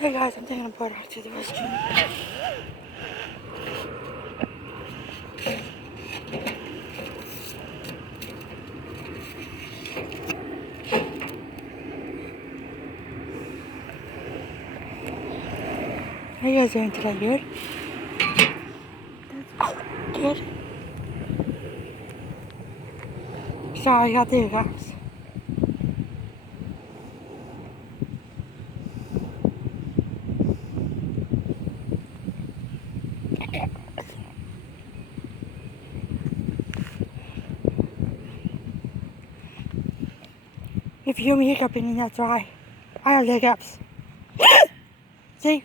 Hey guys, I'm taking a board out to the restroom. How you guys doing today? Good? Good? Sorry, I got there, guys. If you hear me hiccuping, that's why. I have hiccups. See?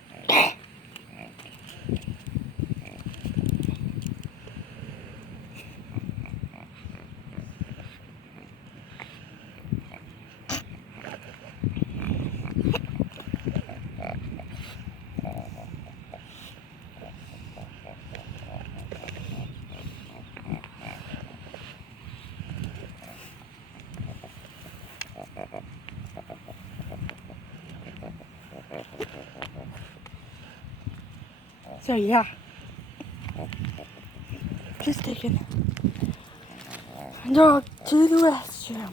So yeah, just taking a dog to the restroom.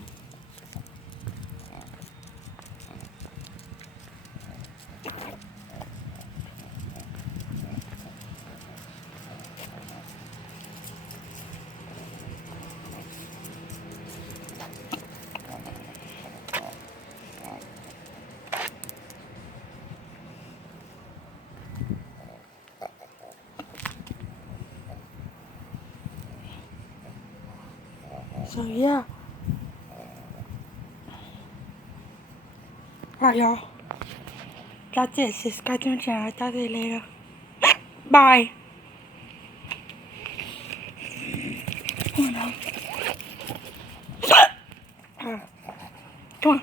So yeah. Alright, y'all. That's it. Subscribe to my channel. I'll talk to you later. Bye. Oh no. Come on.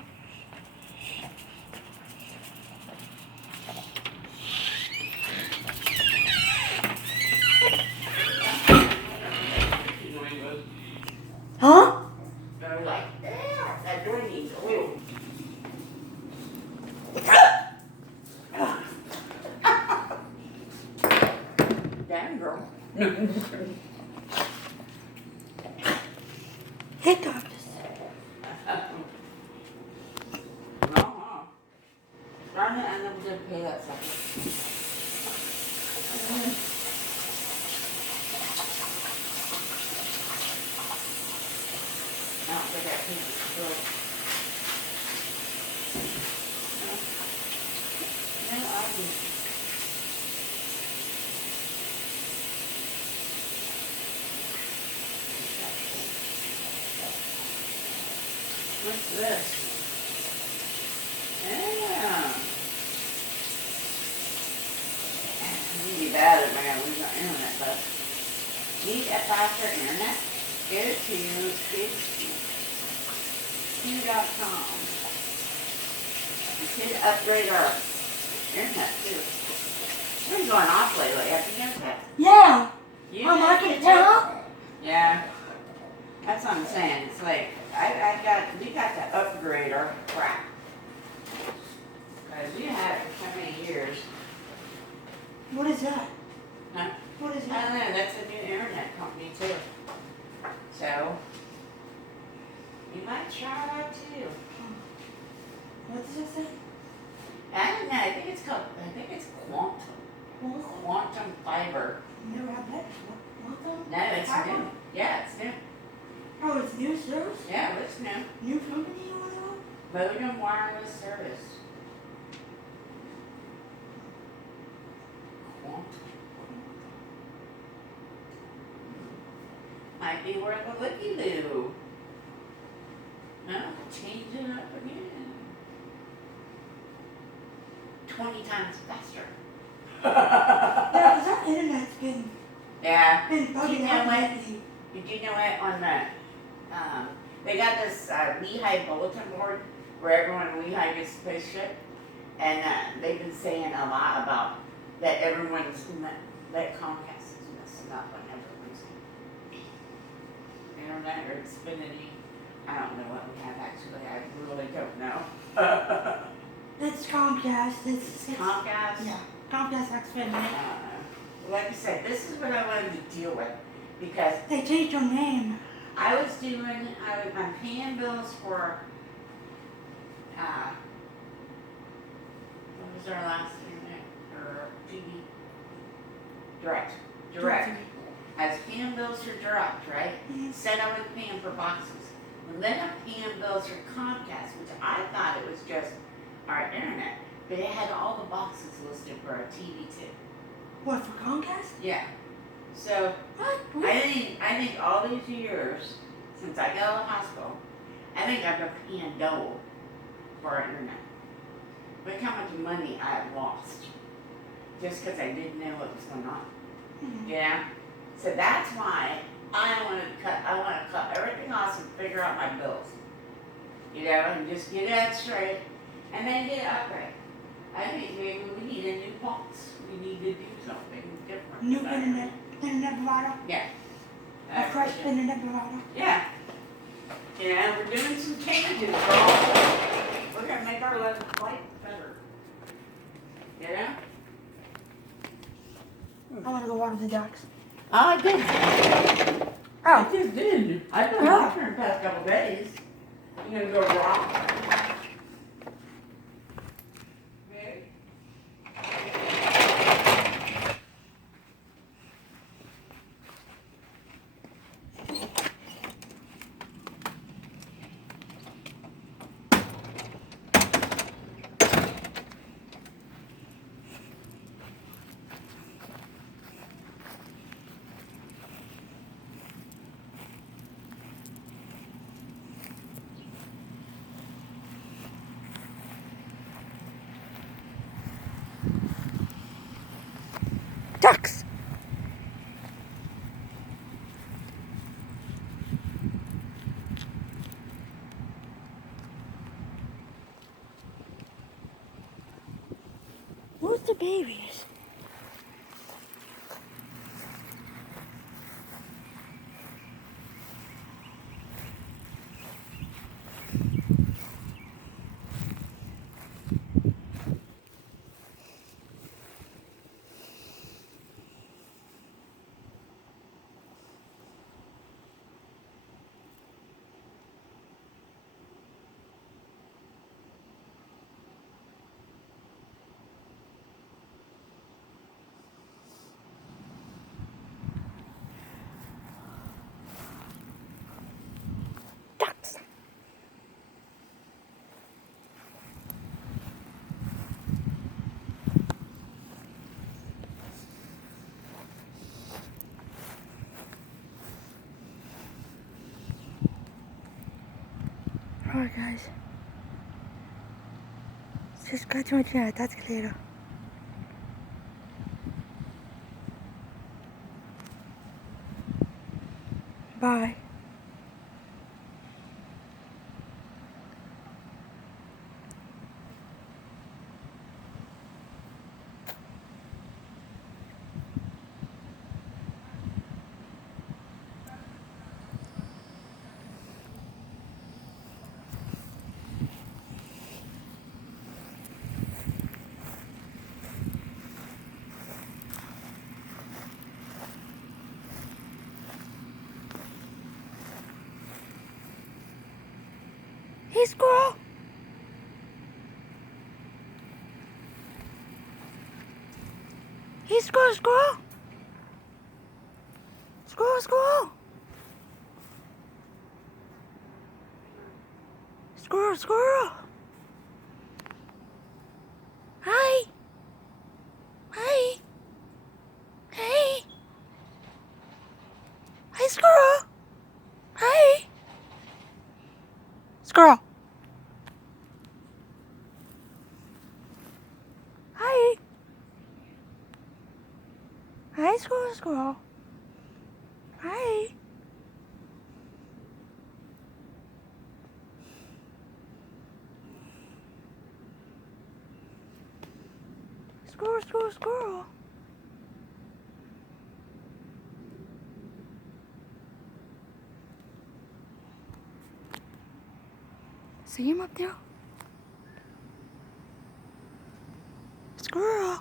Huh? They're like, yeah, that door needs oil. Damn girl. Hiccups. Darn it, I never did pay that second. I don't think I paid the bill. No, I didn't. What's this? Yeah. It'd be bad if I gotta lose our internet, but need a faster internet? Go to Q.com. We should upgrade our internet too. It's been going off lately. Have you noticed that? Yeah. You I noticed can it tell. too? Yeah. That's what I'm saying. It's like we got to upgrade our crap. Because we had it for so many years. What is that? Huh? What is I that? don't know, that's a new internet company too. So you might try it out too. What does it say? I don't know, I think it's quantum fiber. Never had that before. Welcome. No, it's new. Yeah, it's new. Oh, it's new service? Yeah, it's new. New company or whatever? Modem wireless service. Quantum. Might be worth a looky-loo. No, change it up again. 20 times faster. Yeah, because our internet's been Yeah. bugging You know out what? lately. Did you know it on the, they got this Lehigh bulletin board where everyone in Lehigh gets a spaceship, and they've been saying a lot about that everyone's, that Comcast is messing up on everyone's internet or Xfinity. I don't know what we have actually, I really don't know. It's Comcast. It's Comcast? Yeah, Comcast Xfinity. Like I said, this is what I wanted to deal with because They changed your name. I'm paying bills for, what was our last internet, or TV? Direct. I was paying bills for Direct, right? Mhm. Said I was paying for boxes. And then I'm paying bills for Comcast, which I thought it was just our internet. But it had all the boxes listed for our TV too. What, for Comcast? Yeah. So What? I think all these years since I got out of the hospital, I think I've been paying double for our internet. Look how much money I've lost just because I didn't know what was going on. Mhm. Yeah. So that's why I want to cut everything off and figure out my bills. You know, and just get that straight, and then get an upgrade. I think maybe we need a new box. We need to do something different. New internet provider. Yeah. A fresh internet provider. Yeah. Yeah, we're doing some changes, girl. We're gonna make our life quite better. You know? I want to go water the ducks. Oh, I did. I Oh, just did. I've been Yeah. watching the past couple days. I'm gonna go raw. Okay. ducks. Where's the babies? Ducks. Alright guys. Subscribe to my channel. That's later. Bye. Hey, squirrel. Hey, squirrel, squirrel. Squirrel, squirrel. Squirrel, squirrel. Hi. Hi. Hey. Hi, squirrel. Hi. Squirrel. Hi. Hi, squirrel, squirrel. Hi. Squirrel, squirrel, squirrel. See him up there? Squirrel.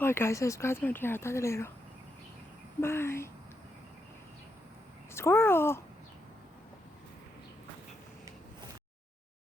Alright guys, subscribe to my channel. Talk to you later. Bye. Squirrel.